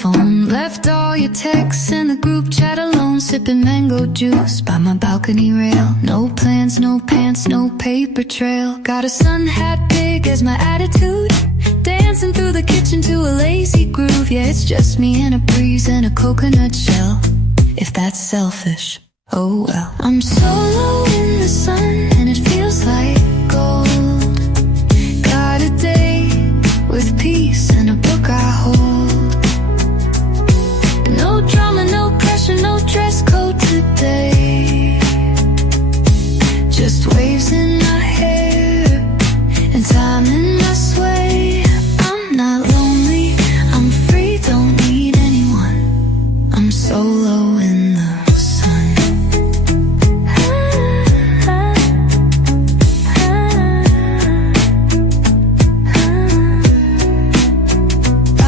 phone. Left all your texts in the group chat alone, sipping mango juice by my balcony rail. No plans, no pants, no paper trail. Got a sun hat big as my attitude, dancing through the kitchen to a lazy groove. Yeah, it's just me and a breeze and a coconut shell. If that's selfish, oh well. I'm solo in the sun and it feels like gold. Got a date with peace and a book I hold. No drama, no pressure, no dress code today. Just waves in my hair and time in my sway. I'm not lonely, I'm free, don't need anyone. I'm solo in the sun.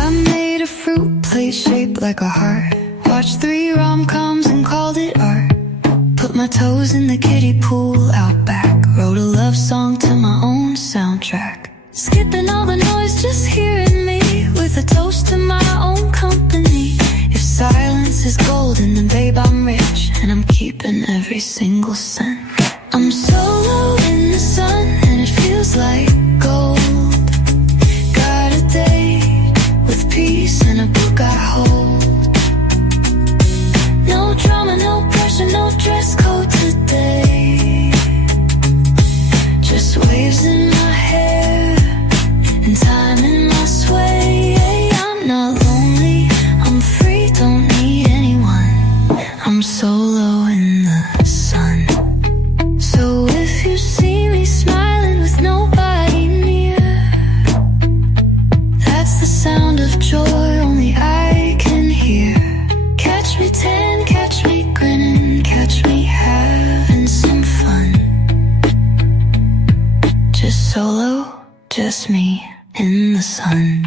I made a fruit plate shaped like a heart. Watched 3 rom-coms and called it art. Put my toes in the kiddie pool out back. Wrote a love song to my own soundtrack. Skipping all the noise, just hearing me, with a toast to my own company. If silence is golden, then babe I'm rich, and I'm keeping every single cent. I'm solo in the sun and it feels like gold. Got a date with peace and a book I hold. No drama, no pressure, no dress code today. Just waves in my hair and time in my sway. I'm not lonely, I'm free, don't need anyone. I'm solo in the sun. So if you see me smiling with nobody near, that's the sound of joy only I can hear. Catch me tan, catch me grinning, catch me having some fun. Just solo, just me in the sun.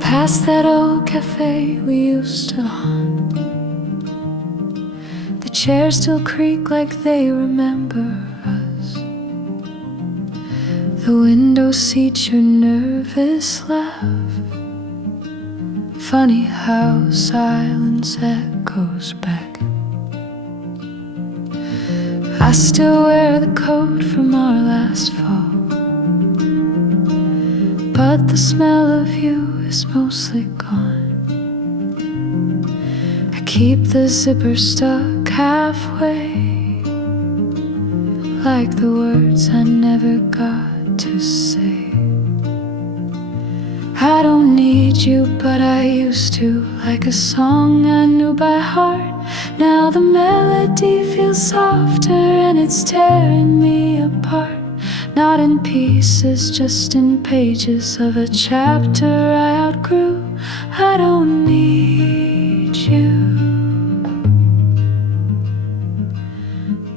Past that old cafe we used to haunt. The chairs still creak like they remember us. The window seats your nervous laugh. Funny how silence echoes back. I still wear the coat from our last fall, but the smell of you is mostly gone. I keep the zipper stuck halfway, like the words I never got to say. I don't need you, but I used to, like a song I knew by heart. Now the melody feels softer and it's tearing me apart. Not in pieces, just in pages of a chapter I outgrew. I don't need you,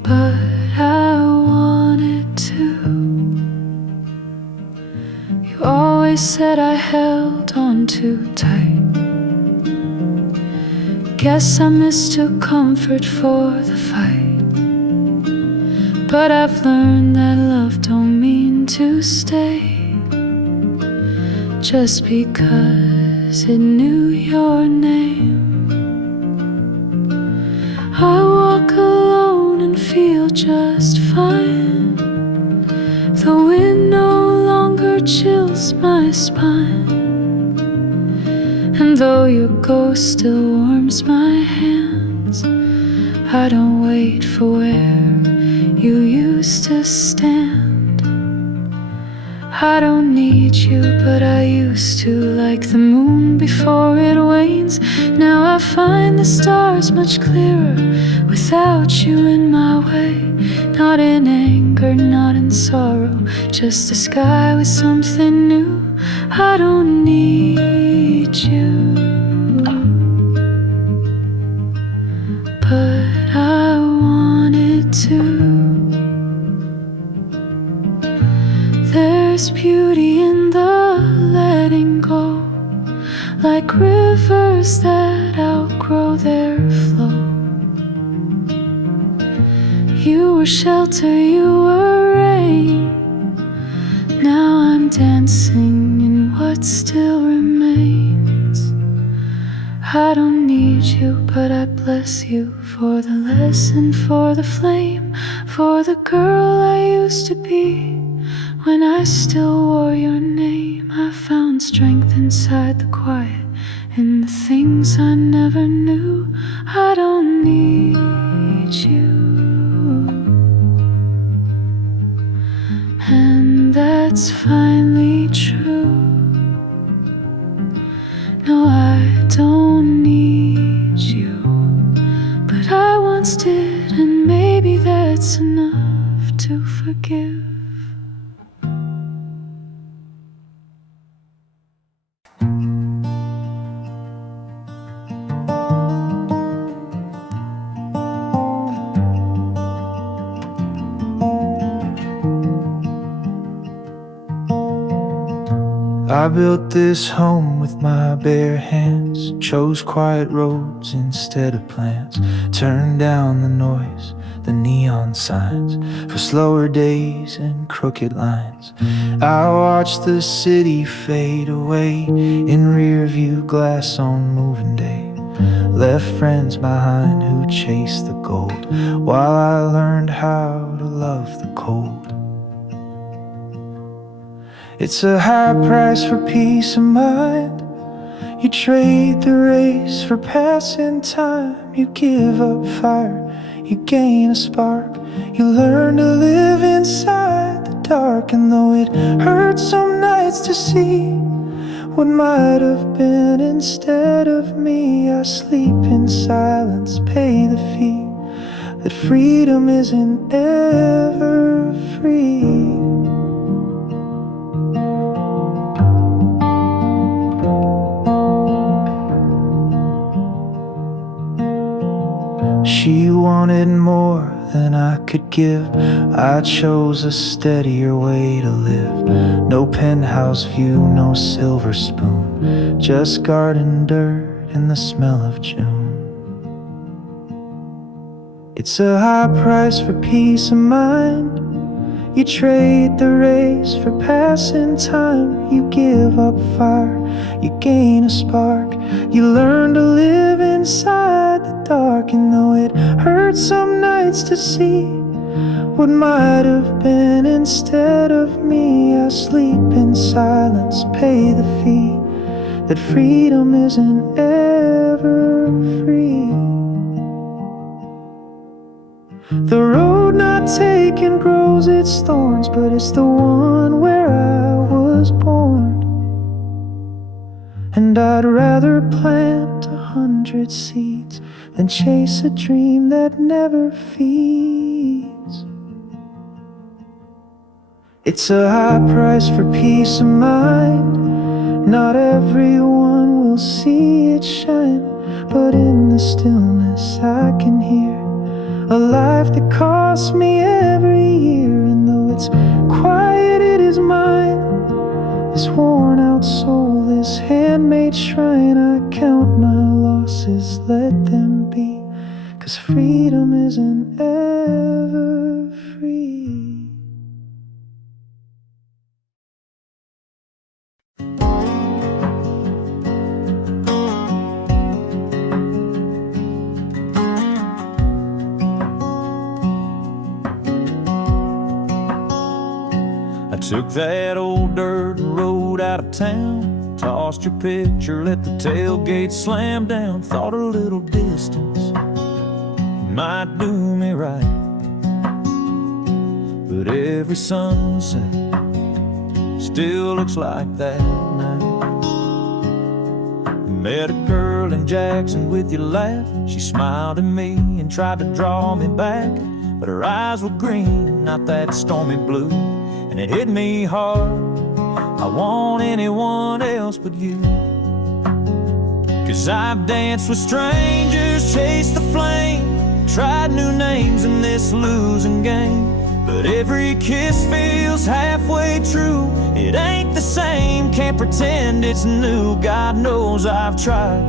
but I wanted to. You always said I held on too tight. Guess I mistook comfort for the fight. But I've learned that love don't mean to stay just because it knew your name. I walk alone and feel just fine. The wind no longer chills my spine, and though your ghost still warms my hands, I don't wait for where you used to stand. I don't need you, but I used to, like the moon before it wanes. Now I find the stars much clearer without you in my way. Not in anger, not in sorrow, just a sky with something new. I don't need you, but I wanted to. There's beauty in the letting go, like rivers that outgrow their flow. You were shelter, you were rain. Now I'm dancing in what still remains. I don't need you, but I bless you for the lesson, for the flame, for the girl I used to be. When I still wore your name, I found strength inside the quiet, in the things I never knew. I don't need you, and that's finally true. No, I don't need you, but I once did, and maybe that's enough to forgive. I built this home with my bare hands, chose quiet roads instead of plans, turned down the noise, the neon signs, for slower days and crooked lines. I watched the city fade away in rear view glass on moving day. Left friends behind who chased the gold, while I learned how to love the cold. It's a high price for peace of mind. You trade the race for passing time. You give up fire, you gain a spark. You learn to live inside the dark. And though it hurts some nights to see what might have been instead of me, I sleep in silence, pay the fee, that freedom isn't ever free. She wanted more than I could give. I chose a steadier way to live. No penthouse view, no silver spoon, just garden dirt and the smell of June. It's a high price for peace of mind. You trade the race for passing time. You give up fire, you gain a spark. You learn to live inside the dark. And though it hurts some nights to see what might have been instead of me, I sleep in silence, pay the fee, that freedom isn't ever free. The road not taken grows its thorns, but it's the one where I was born. And I'd rather plant 100 seeds than chase a dream that never feeds. It's a high price for peace of mind. Not everyone will see it shine, but in the stillness I can hear a life that costs me every year. And though it's quiet, it is mine. This worn out soul, this handmade shrine. I count my losses, let them be, 'cause freedom isn't ever free. Took that old dirt road out of town, tossed your picture, let the tailgate slam down. Thought a little distance might do me right, but every sunset still looks like that now. Met a girl in Jackson with your laugh. She smiled at me and tried to draw me back, but her eyes were green, not that stormy blue. And it hit me hard, I want anyone else but you. 'Cause I've danced with strangers, chased the flame, tried new names in this losing game. But every kiss feels halfway true. It ain't the same, can't pretend it's new. God knows I've tried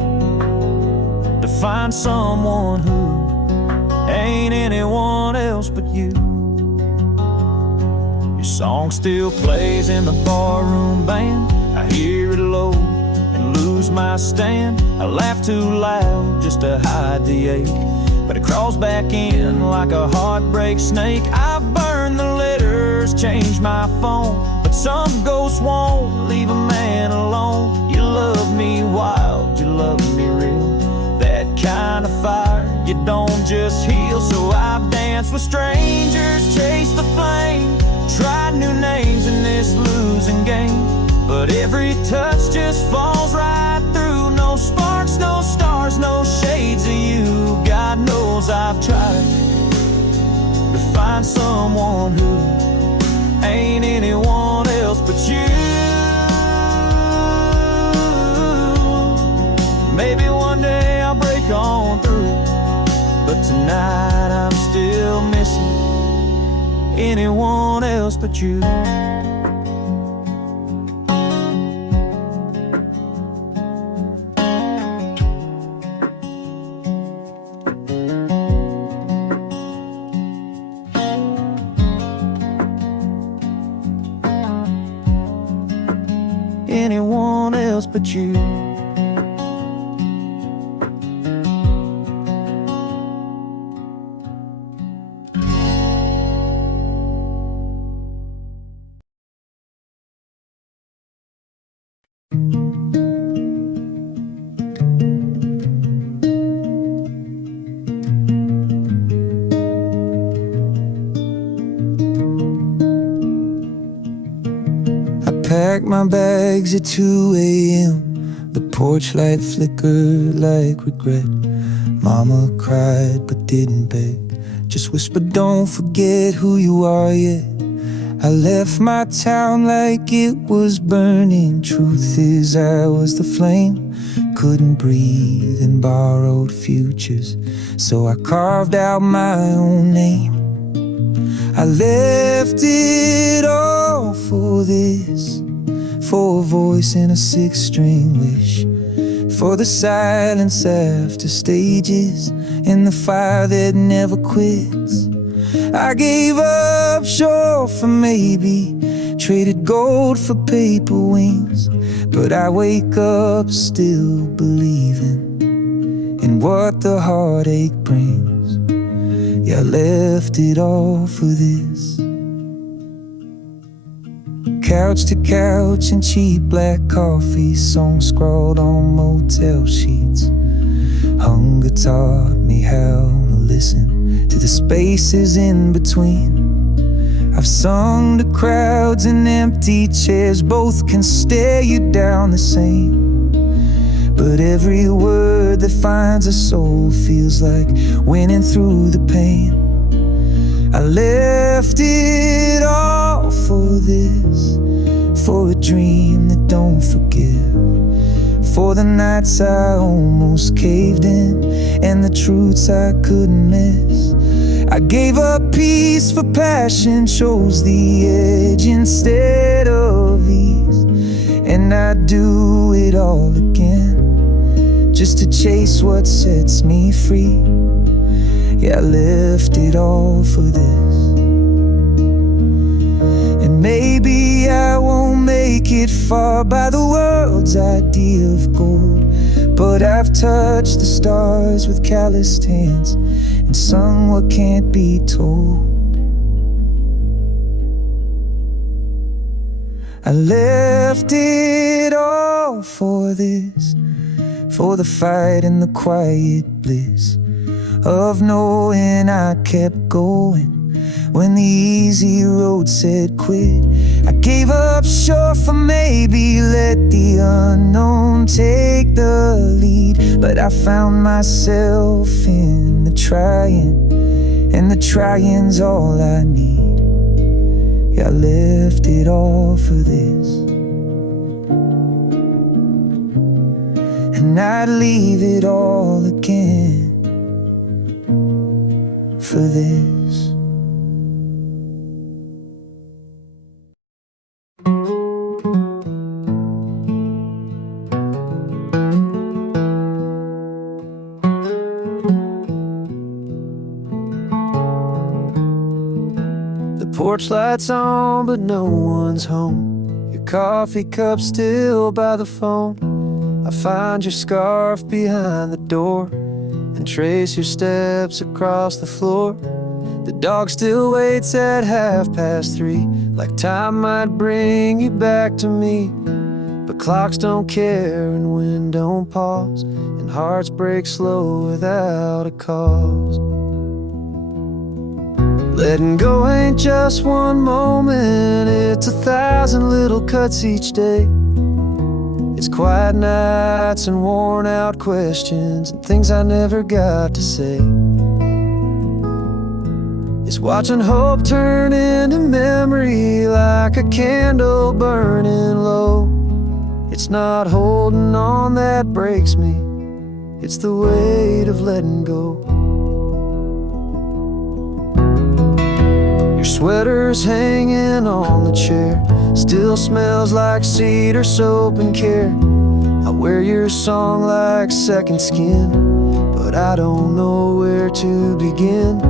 to find someone who ain't anyone else but you. Your song still plays in the barroom band. I hear it low and lose my stand. I laugh too loud just to hide the ache, but it crawls back in like a heartbreak snake. I've burned the letters, changed my phone, but some ghosts won't leave a man alone. You love me wild, you love me real, that kind of fire you don't just heal. So I've danced with strangers, chased the flame, tried new names in this losing game, but every touch just falls right through. No sparks, no stars, no shades of you. God knows I've tried to find someone who ain't anyone else but you. Maybe one day I'll break on through, but tonight I'm still missing anyone else but you. Anyone else but you. Packed my bags at 2 a.m. The porch light flickered like regret. Mama cried but didn't beg, just whispered, don't forget who you are yet. I left my town like it was burning. Truth is I was the flame, couldn't breathe in borrowed futures, so I carved out my own name. I left it all for this, for a voice and a 6-string wish, for the silence after stages and the fire that never quits. I gave up short for maybe, traded gold for paper wings, but I wake up still believing in what the heartache brings. Yeah, I left it all for this. Couch to couch and cheap black coffee, songs scrawled on motel sheets. Hunger taught me how to listen to the spaces in between. I've sung to crowds and empty chairs, both can stare you down the same. But every word that finds a soul feels like winning through the pain. I left it all for this, for a dream that don't forgive, for the nights I almost caved in and the truths I couldn't miss. I gave up peace for passion, chose the edge instead of ease, and I'd do it all again just to chase what sets me free. Yeah, I left it all for this. And maybe I won't make it far by the world's idea of gold, but I've touched the stars with calloused hands and sung what can't be told. I left it all for this, for the fight and the quiet bliss of knowing I kept going when the easy road said quit. I gave up short for maybe let the unknown take the lead. But I found myself in the trying, and the trying's all I need. Yeah, I left it all for this, and I'd leave it all again for this. The porch light's on, but no one's home. Your coffee cup's still by the phone. I find your scarf behind the door and trace your steps across the floor. The dog still waits at 3:30, like time might bring you back to me. But clocks don't care and wind don't pause, and hearts break slow without a cause. Letting go ain't just one moment, it's 1,000 little cuts each day. It's quiet nights and worn out questions and things I never got to say. It's watching hope turn into memory like a candle burning low. It's not holding on that breaks me, it's the weight of letting go. Your sweater's hanging on the chair, still smells like cedar soap and care. I wear your song like second skin, but I don't know where to begin.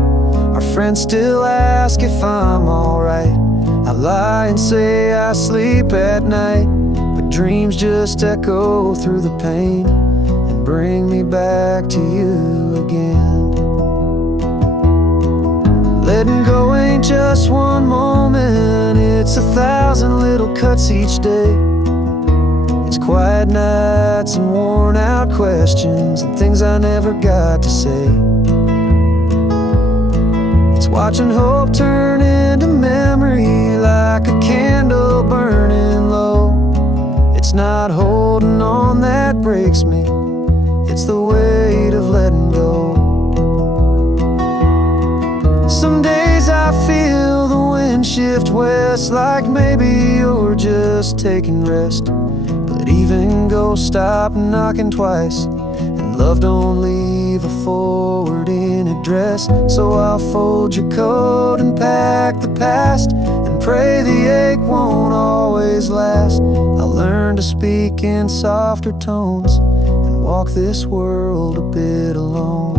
Our friends still ask if I'm alright. I lie and say I sleep at night, but dreams just echo through the pain and bring me back to you again. Letting go ain't just one moment, it's 1,000 little cuts each day. It's quiet nights and worn out questions and things I never got to say. It's watching hope turn into memory like a candle burning low. It's not holding on that breaks me, it's the weight of letting go. Some days I feel the wind shift west, like maybe you're just taking rest. But even ghosts stop knocking twice, and love don't leave a forwarding address. So I'll fold your coat and pack the past, and pray the ache won't always last. I'll learn to speak in softer tones and walk this world a bit alone.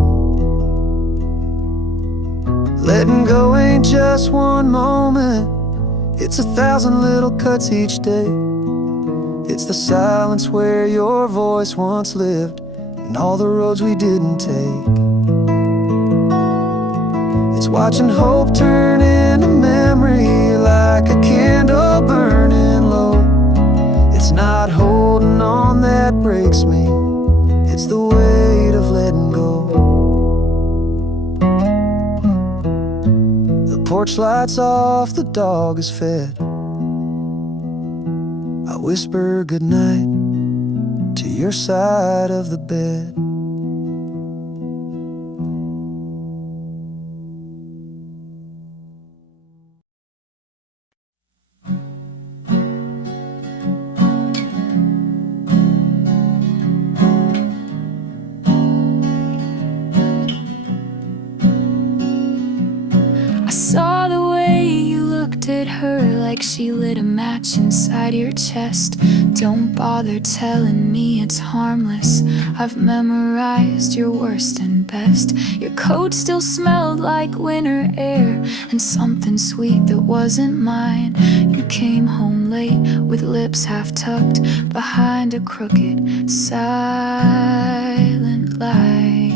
Letting go ain't just one moment, it's 1,000 little cuts each day. It's the silence where your voice once lived, and all the roads we didn't take. It's watching hope turn into memory like a candle burning low. It's not holding on that breaks me, it's the weight of letting go. Porch lights off, the dog is fed. I whisper goodnight to your side of the bed. I saw the way you looked at her like she lit a match inside your chest. Don't bother telling me it's harmless, I've memorized your worst and best. Your coat still smelled like winter air and something sweet that wasn't mine. You came home late with lips half tucked behind a crooked silent lie.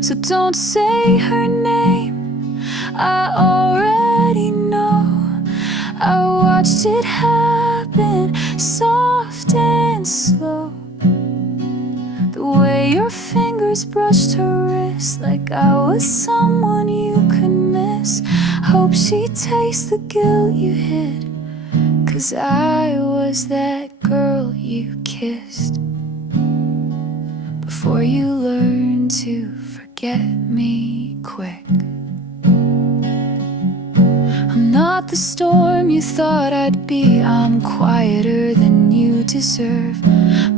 So don't say her name, I already know. I watched it happen, soft and slow. The way your fingers brushed her wrist, like I was someone you could miss. hope she tastes the guilt you hid, 'cause I was that girl you kissed before you learned to forget me quick. I'm not the storm you thought I'd be. I'm quieter than you deserve,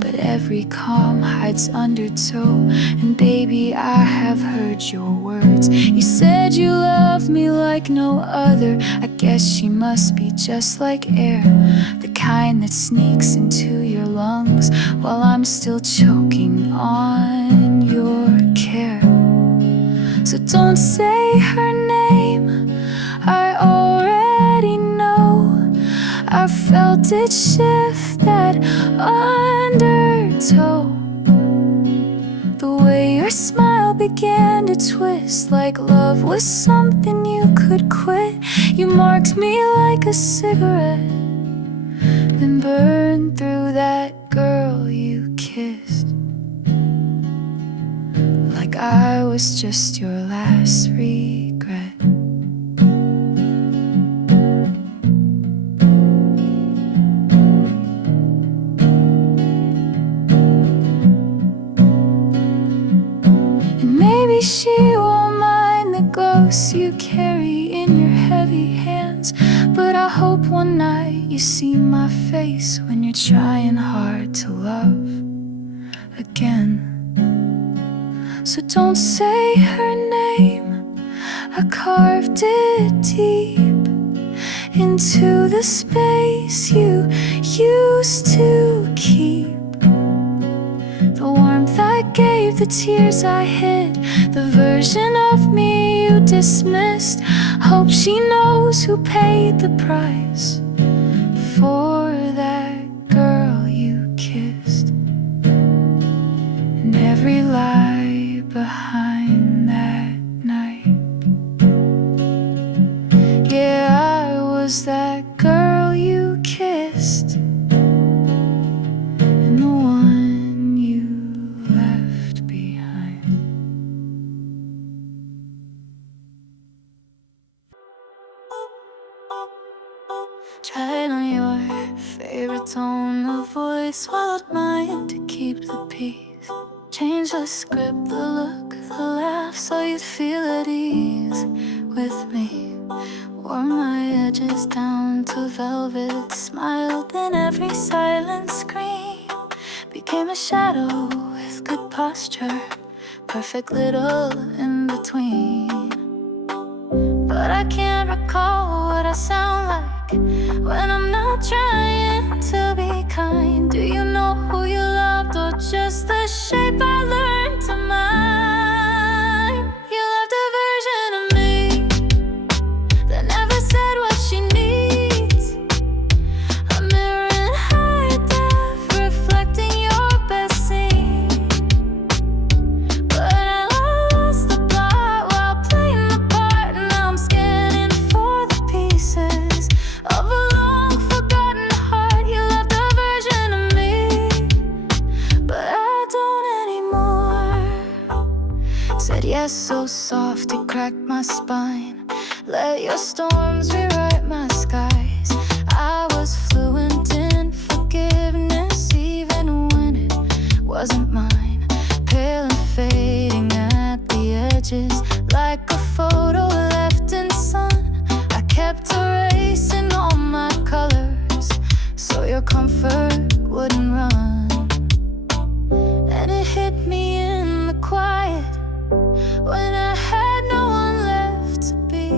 but every calm hides undertow. And baby, I have heard your words. You said you love me like no other. I guess she must be just like air, the kind that sneaks into your lungs while I'm still choking on your care. So don't say her name, I already know. I felt it shift, that undertow. The way your smile began to twist, like love was something you could quit. You marked me like a cigarette, then burned through that girl you kissed, like I was just your last regret. And maybe she won't mind the ghosts you carry in your heavy hands, but I hope one night you see my face when you're trying hard to love again. So don't say her name, I carved it deep into the space you used to keep. The warmth I gave, the tears I hid, the version of me you dismissed. Hope she knows who paid the price for that girl you kissed, and every lie behind that night. Yeah, I was that girl you kissed, and the one you left behind. Tried on your favorite tone of voice, swallowed mine to keep the peace. Change the script, the look, the laugh, so you'd feel at ease with me. Wore my edges down to velvet, smiled in every silent scream. Became a shadow with good posture, perfect little in between. But I can't recall what I sound like when I'm not trying to be kind. Do you know who you loved, or just the shape I learned to mime? You loved a version of me that never said what she needs. A mirror in high def, reflecting your best scene. But I lost the plot while playing the part. Now I'm scanning for the pieces of a long forgotten heart. You loved a version of me, but I don't anymore. Said yes so soft it cracked my spine. Let your storms rewrite my skies. I was fluent in forgiveness even when it wasn't mine. Pale and fading at the edges, like a photo left in sun. I kept erasing all my colors so your comfort wouldn't run. And it hit me in the quiet when I had no one left to be.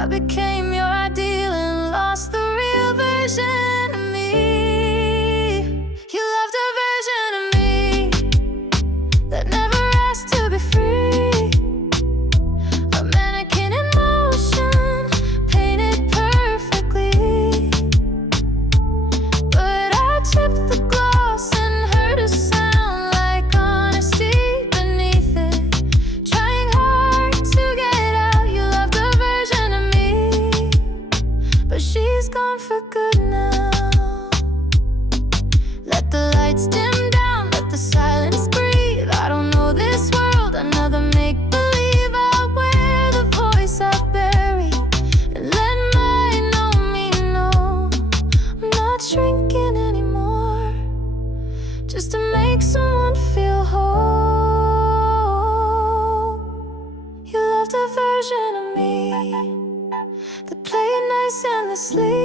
I became your ideal and lost the real version of me. You loved a version of me that never asked to be free. A mannequin in motion, painted perfectly. But I chipped the gloss and heard a sound like honesty beneath it. Trying hard to get out, you loved a version of me They play it nice endlessly,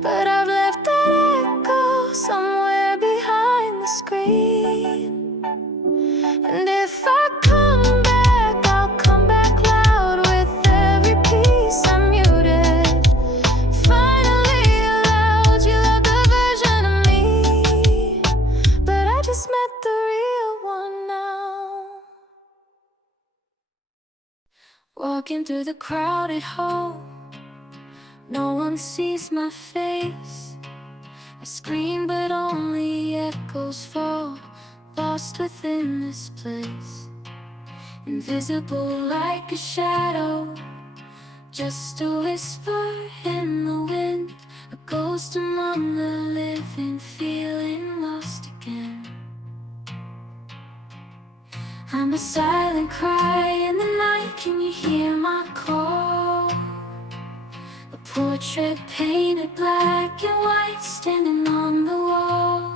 but I've left that echo somewhere behind the screen. And if I come back, I'll come back loud with every piece I muted. Finally allowed you love the version of me, but I just met the real one now. Walking through the crowded hall, no one sees my face. I scream but only echoes fall, lost within this place. Invisible like a shadow, just a whisper in the wind, a ghost among the living, feeling lost again. I'm a silent cry in the night, can you hear my call? A portrait painted black and white, standing on the wall,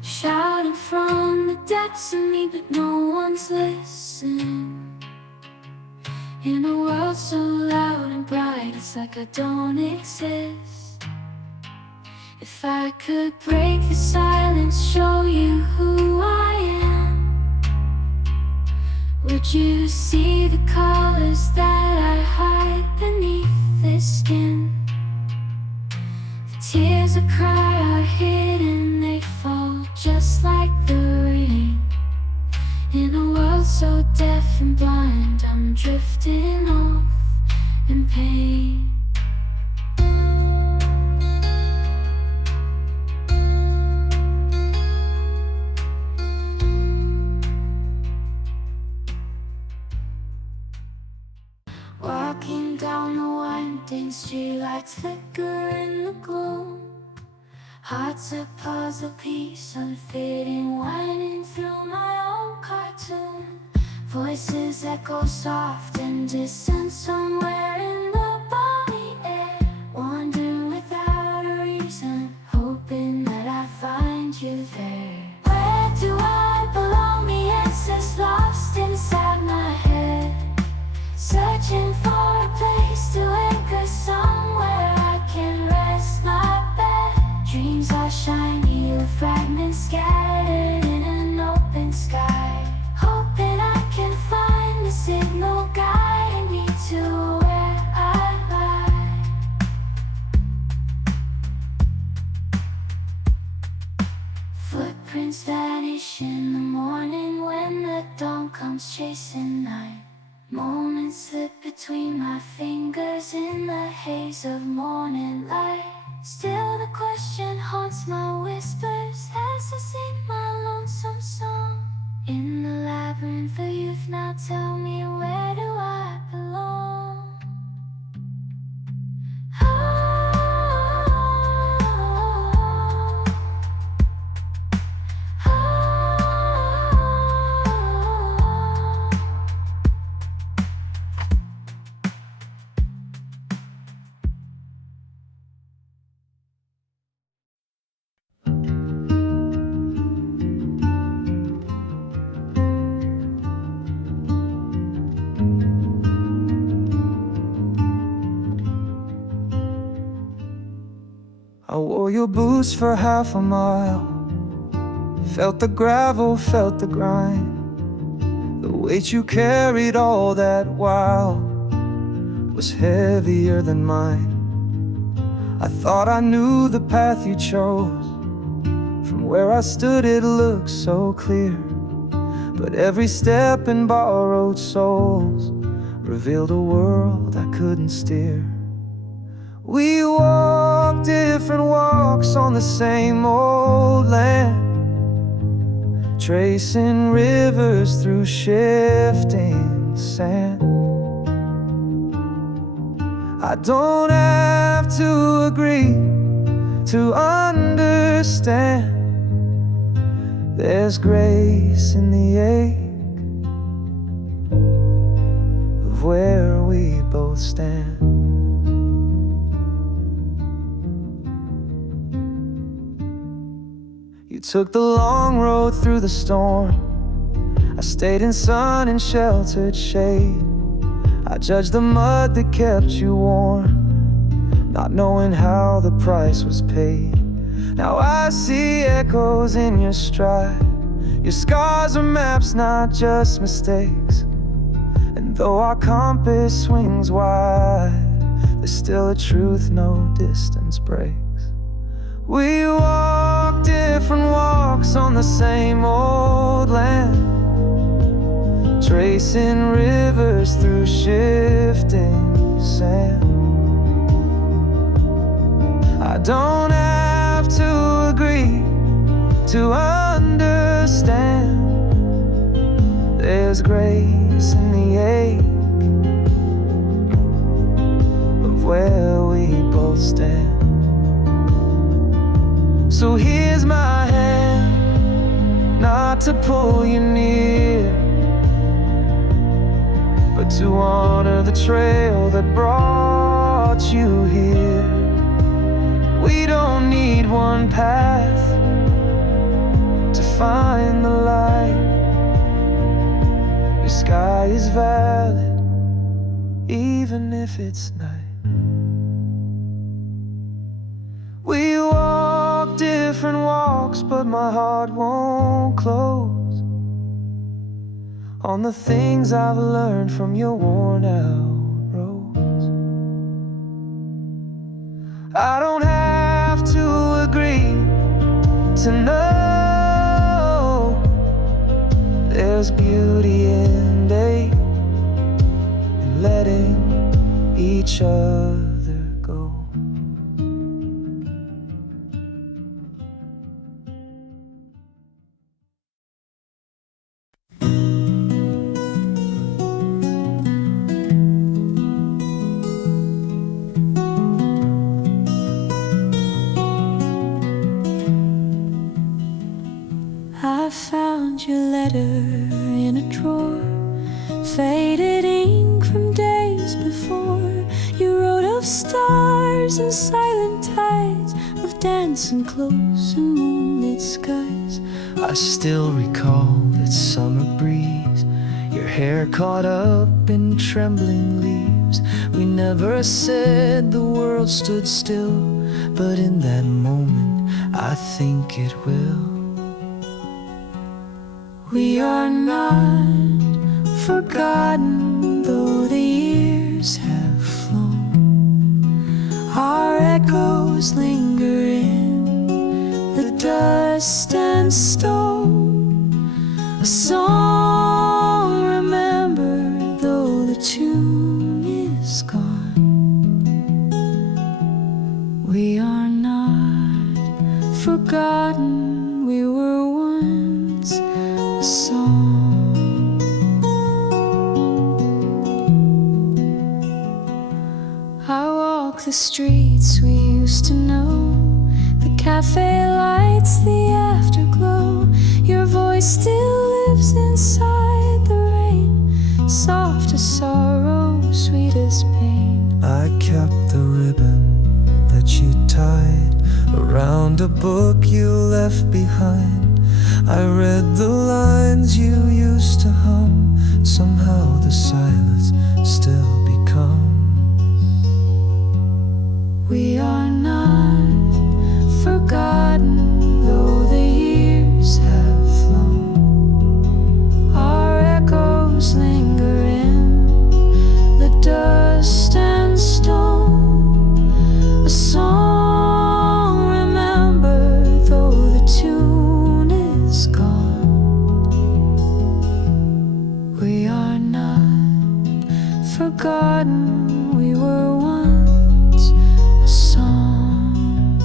shouting from the depths of me, but no one's listening. In a world so loud and bright, it's like I don't exist. If I could break the silence, show you who I am, would you see the colors that I hide beneath this skin? The tears I cry are hidden, they fall just like the rain. In a world so deaf and blind, I'm drifting off in pain. Walking down the winding street, lights flicker in the gloom. Heart's a puzzle piece, unfitting, winding through my own cartoon. Voices echo soft and distant somewhere in the balmy air. Wander without a reason, hoping that I find you there. Where do I belong? The answer's lost inside my head. Searching for a place to anchor, somewhere I can rest my bed. Dreams are shiny, the fragments scattered in an open sky. Hoping I can find the signal guiding me to where I lie. Footprints vanish in the morning when the dawn comes chasing night. Moments slip between my fingers in the haze of morning light. Still the question haunts my whispers as I sing my lonesome song. In the labyrinth of youth, now tell me, where do I belong? I wore your boots for half a mile, felt the gravel, felt the grind. The weight you carried all that while was heavier than mine. I thought I knew the path you chose. From where I stood it looked so clear, but every step in borrowed souls revealed a world I couldn't steer. We walk different walks on the same old land, tracing rivers through shifting sand. I don't have to agree to understand. There's grace in the ache of where we both stand. You took the long road through the storm. I stayed in sun and sheltered shade. I judged the mud that kept you warm, not knowing how the price was paid. Now I see echoes in your stride. Your scars are maps, not just mistakes. And though our compass swings wide, there's still a truth no distance breaks. We walk different walks on the same old land, tracing rivers through shifting sand. I don't have to agree to understand. There's grace in the ache of where we both stand. So here's my hand, not to pull you near, but to honor the trail that brought you here. We don't need one path to find the light. Your sky is valid, even if it's night. We walk different walks, but my heart won't close on the things I've learned from your worn out roads. I don't have to agree to know there's beauty in day and letting each other go. I found your letter in a drawer, faded ink from days before. You wrote of stars and silent tides, of dancing close in moonlit skies. I still recall that summer breeze, your hair caught up in trembling leaves. We never said the world stood still, but in that moment I think it will. We are not forgotten, though the years have flown. Our echoes linger in the dust and stone. A song remembered, though the tune is gone. We are not forgotten, we were once a song. I walk the streets we used to know, the cafe lights, the afterglow. Your voice still lives inside the rain, soft as sorrow, sweet as pain. I kept the ribbon that you tied around a book you left behind. I read the lines you used to hum. Somehow the silence still becomes. We are not forgotten, though the years have flown. Our echoes linger in the dust and stone. A song remembered, though the tune is gone. We are not forgotten, we were once a song.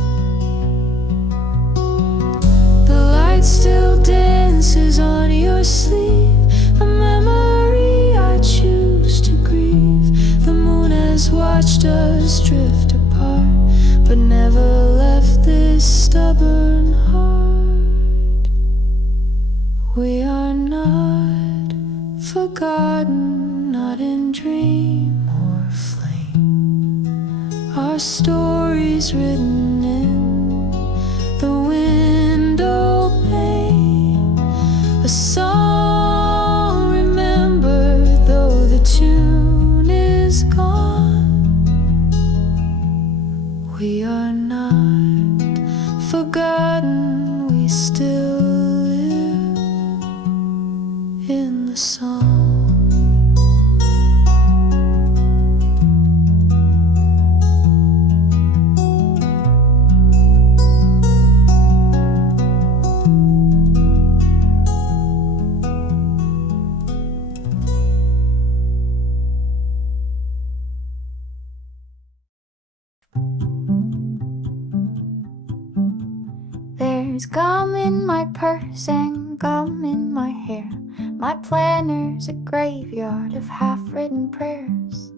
The light still dances on your sleeve, a memory I choose to grieve. The moon has watched us drift apart, but never left this stubborn heart. We are not forgotten, not in dream or flame. Our stories written in the window pane. A song remembered, though the tune There's gum in my purse and gum in my hair. My planner's a graveyard of half-written prayers.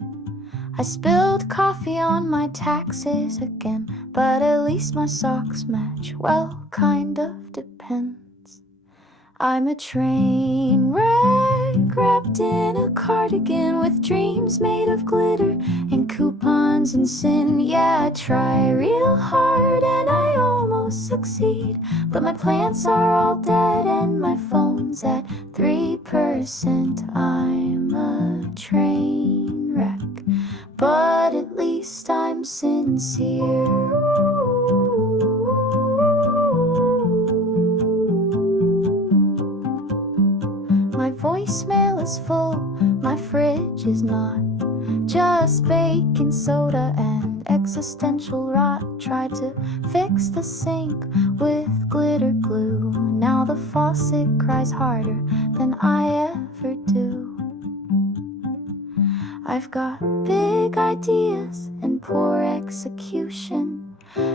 I spilled coffee on my taxes again, but at least my socks match. Well, kind of depends. I'm a train wreck wrapped in a cardigan with dreams made of glitter and coupons and sin. Yeah, I try real hard and I almost succeed, but my plants are all dead and my phone's at 3%. I'm a train wreck, but at least I'm sincere. My voicemail is full, my fridge is not. Just baking soda and existential rot. Tried to fix the sink with glitter glue. Now the faucet cries harder than I ever do. I've got big ideas and poor execution.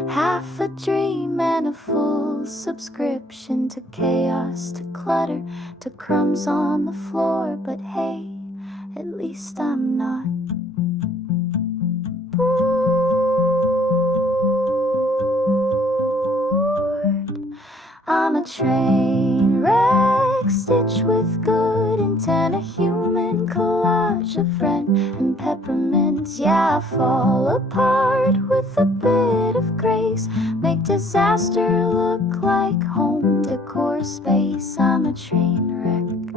Half a dream and a full subscription to chaos, to clutter, to crumbs on the floor. But hey, at least I'm not bored. I'm a train wreck stitched with good intent, a human collage of rent and peppermints. Yeah, I fall apart with a bit of grace, make disaster look like home decor space. I'm a train wreck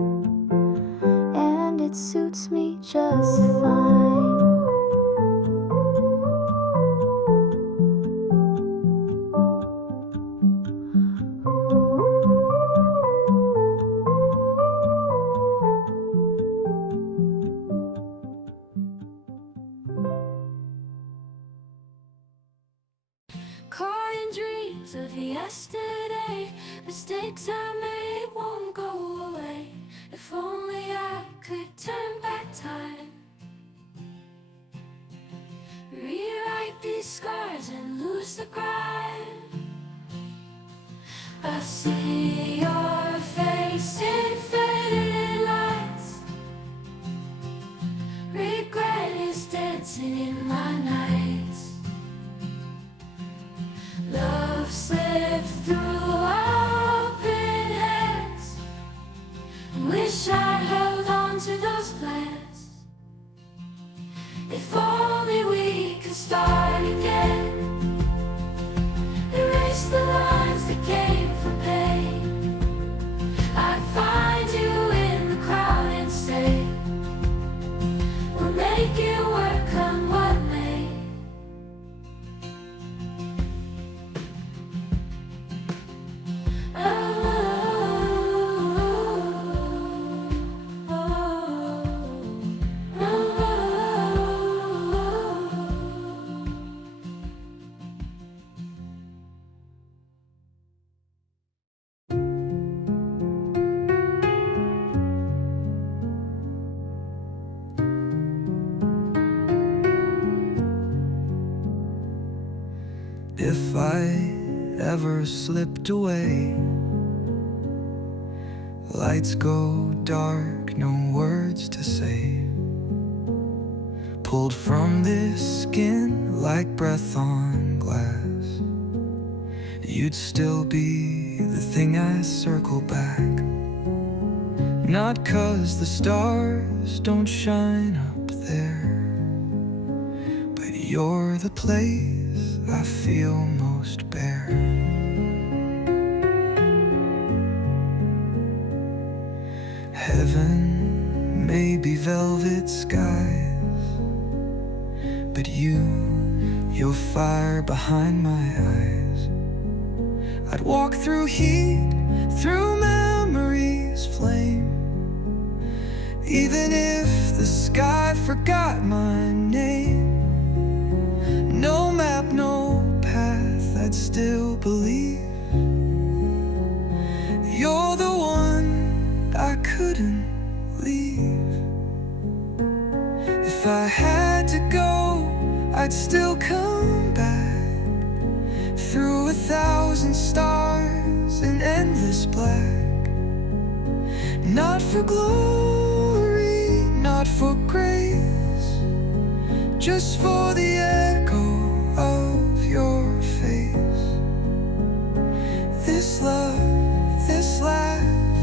and it suits me just fine. Caught in dreams of yesterday, mistakes I made won't go away. If only I could turn back time, rewrite these scars and lose the grind. I see your face in faded lights. Regret is dancing in my nights. Love slipped through open hands. Wish I'd held on to those plans. If only we could start again. Erase the lines that came from pain. I'd find you in the crowd and say, we'll make it work, come what may. If I ever slipped away, lights go dark, no words to say. Pulled from this skin like breath on glass, you'd still be the thing I circle back. Not 'cause the stars don't shine up there, but you're the place I feel most bare. Heaven may be velvet skies, but you're fire behind my eyes. I'd walk through heat, through memories' flame, even if the sky forgot my name. No map, no path, I'd still believe you're the one I couldn't leave. If I had to go, I'd still come back through 1,000 stars this black. Not for glory, not for grace, just for the echo of your face. This love, this laugh,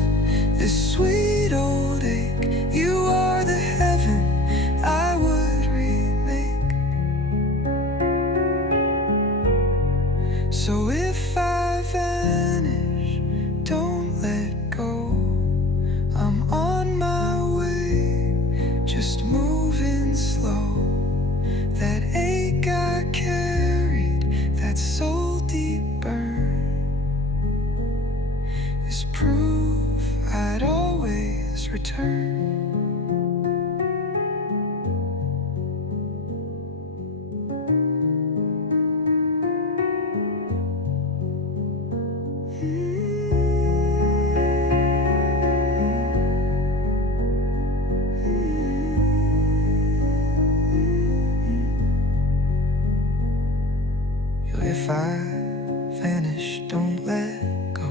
this sweet old ache, you are the heaven I would remake. So if I vanish, don't let go. I'm on my way, just moving slow. That ache I carried, that soul deep burn, is proof I'd always return. If I vanish, don't let go.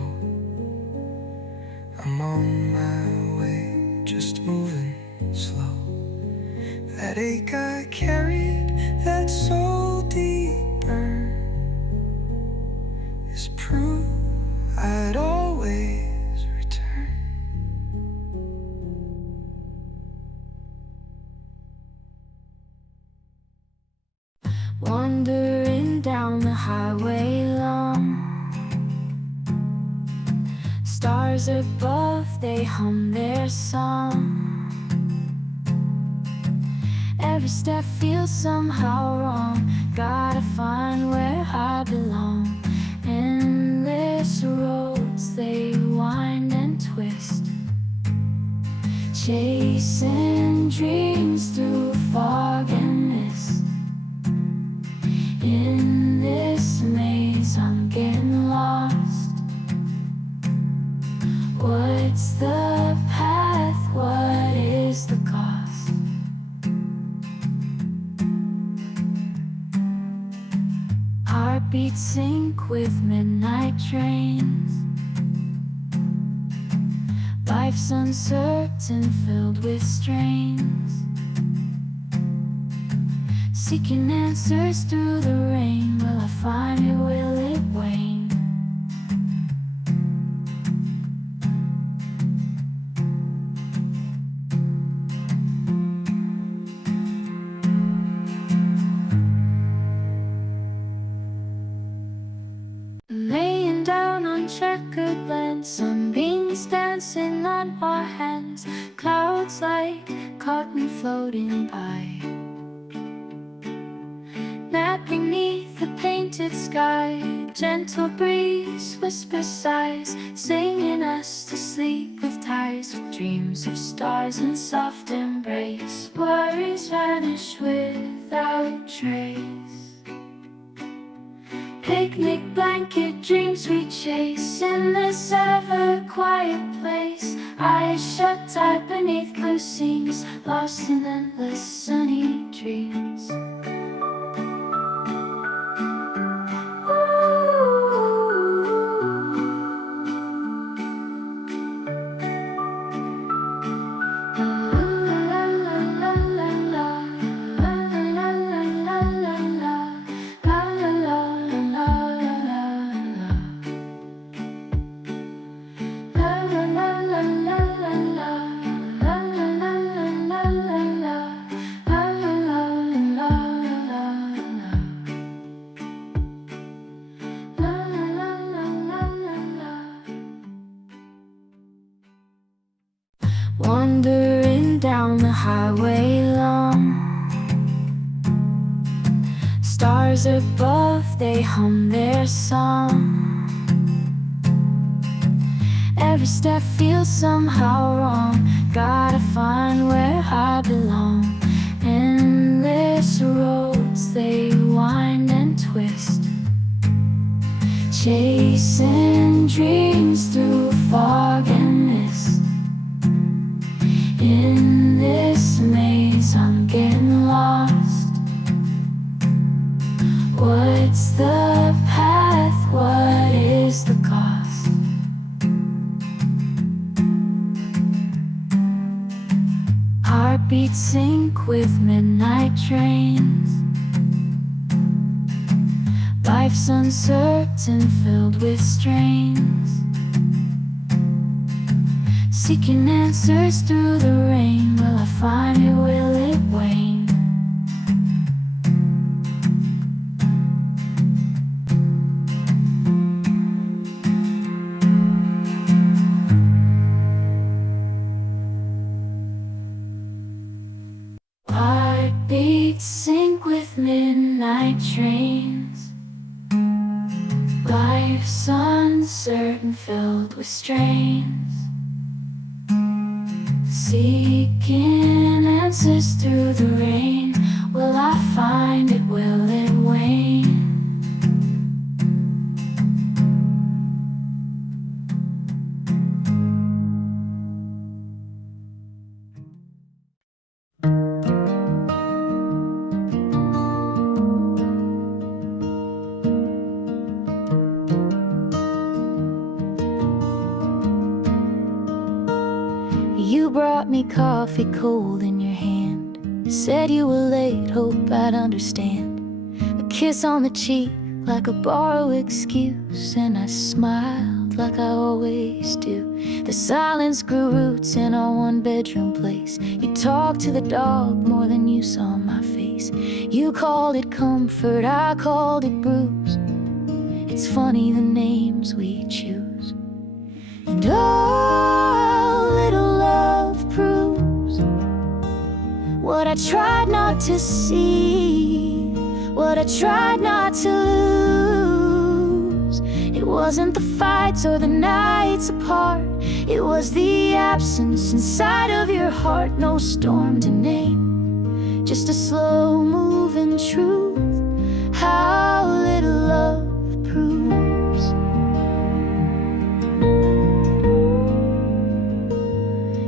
I'm on my way, just moving slow. That ache I carried, that soul deep burn, is proof I'd always return. Wandering down the highway long, stars above, they hum their song. Every step feels somehow wrong, gotta find where I belong. Endless roads, they wind and twist, chasing dreams through fog and mist. In this maze I'm getting lost. What's the path? What is the cost? Heartbeats sync with midnight trains. Life's uncertain, filled with strains. Seeking answers through the rain. Will I find it? Will it wane? Laying down on checkered land, sunbeams dancing on our hands, clouds like cotton floating by. Beneath the painted sky, gentle breeze whispers sighs, singing us to sleep with ties, with dreams of stars and soft embrace. Worries vanish without trace. Picnic blanket dreams we chase in this ever quiet place. Eyes shut tight beneath blue seams, lost in endless sunny dreams. Wandering down the highway long, stars above, they hum their song. Every step feels somehow wrong, gotta find where I belong. Endless roads, they wind and twist, chasing dreams through fog and mist. In this maze I'm getting lost. What's the path? What is the cost? Heartbeats sync with midnight trains. Life's uncertain, filled with strains. Seeking answers through the rain. Will I find it? Will it wane? Heartbeats sync with midnight trains. Life's uncertain, filled with strains. Seeking answers through the rain. Will I find it? Will it wane? You brought me coffee cold in your hand. Said you were late, hope I'd understand. A kiss on the cheek like a borrowed excuse, and I smiled like I always do. The silence grew roots in our one-bedroom place. You talked to the dog more than you saw my face. You called it comfort, I called it bruise. It's funny the names we choose. And oh, little love proves what I tried not to see, what I tried not to lose. It wasn't the fights or the nights apart. It was the absence inside of your heart. No storm to name, just a slow-moving truth. How little love proves.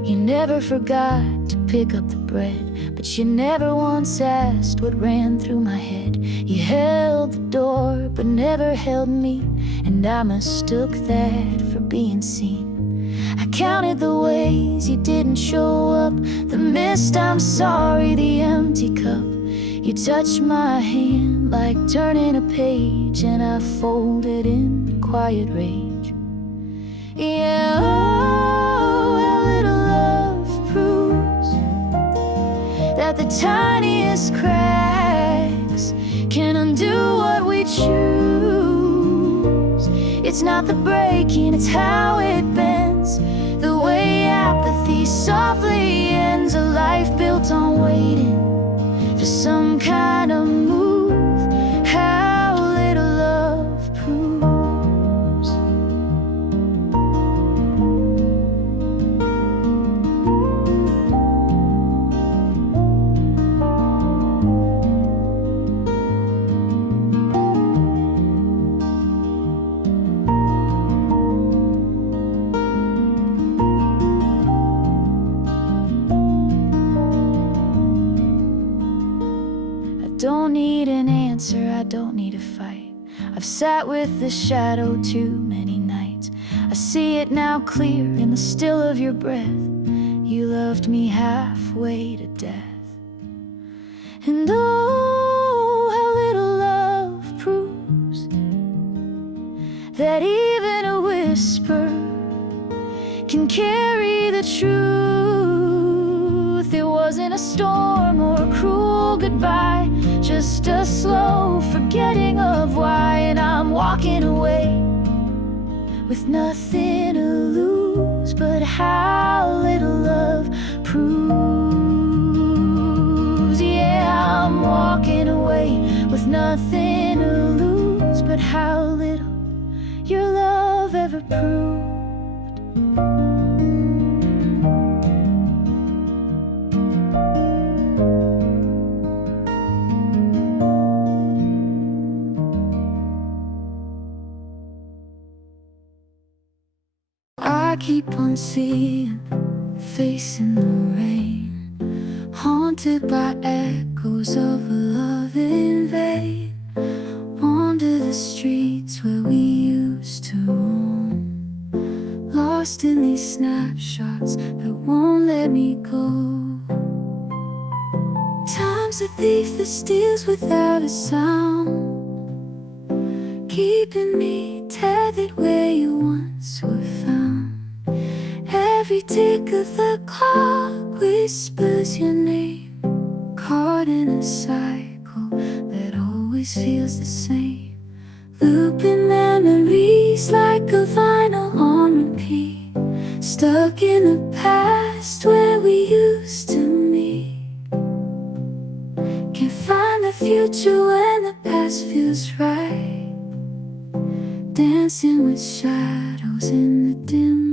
You never forgot to pick up the bread, but you never once asked what ran through my head. You held the door, but never held me, and I mistook that for being seen. I counted the ways you didn't show up, the missed I'm sorry, the empty cup. You touched my hand like turning a page, and I folded in quiet rage. Yeah, oh, how little love proves that the tiniest cracks can undo what we choose. It's not the breaking, it's how it bends, the way apathy softly ends. A life built on waiting for some kind of move. How little love proves. I don't need an answer, I don't need a fight. I've sat with the shadow too many nights. I see it now clear in the still of your breath. You loved me halfway to death. And oh, how little love proves that even a whisper can carry the truth. It wasn't a storm or a cruel goodbye, just a slow forgetting of why. And I'm walking away with nothing to lose, but how little love proves. Yeah, I'm walking away with nothing to lose, but how little your love ever proved. I keep on seeing face in the rain, haunted by echoes of a love in vain. Wander the streets where we used to roam, lost in these snapshots that won't let me go. thief that steals without a sound, keeping me tethered where you once were found. Every tick of the clock whispers your name, caught in a cycle that always feels the same. Looping memories like a vinyl on repeat, stuck in a past where we used to meet. Can't find the future when the past feels right, dancing with shadows in the dim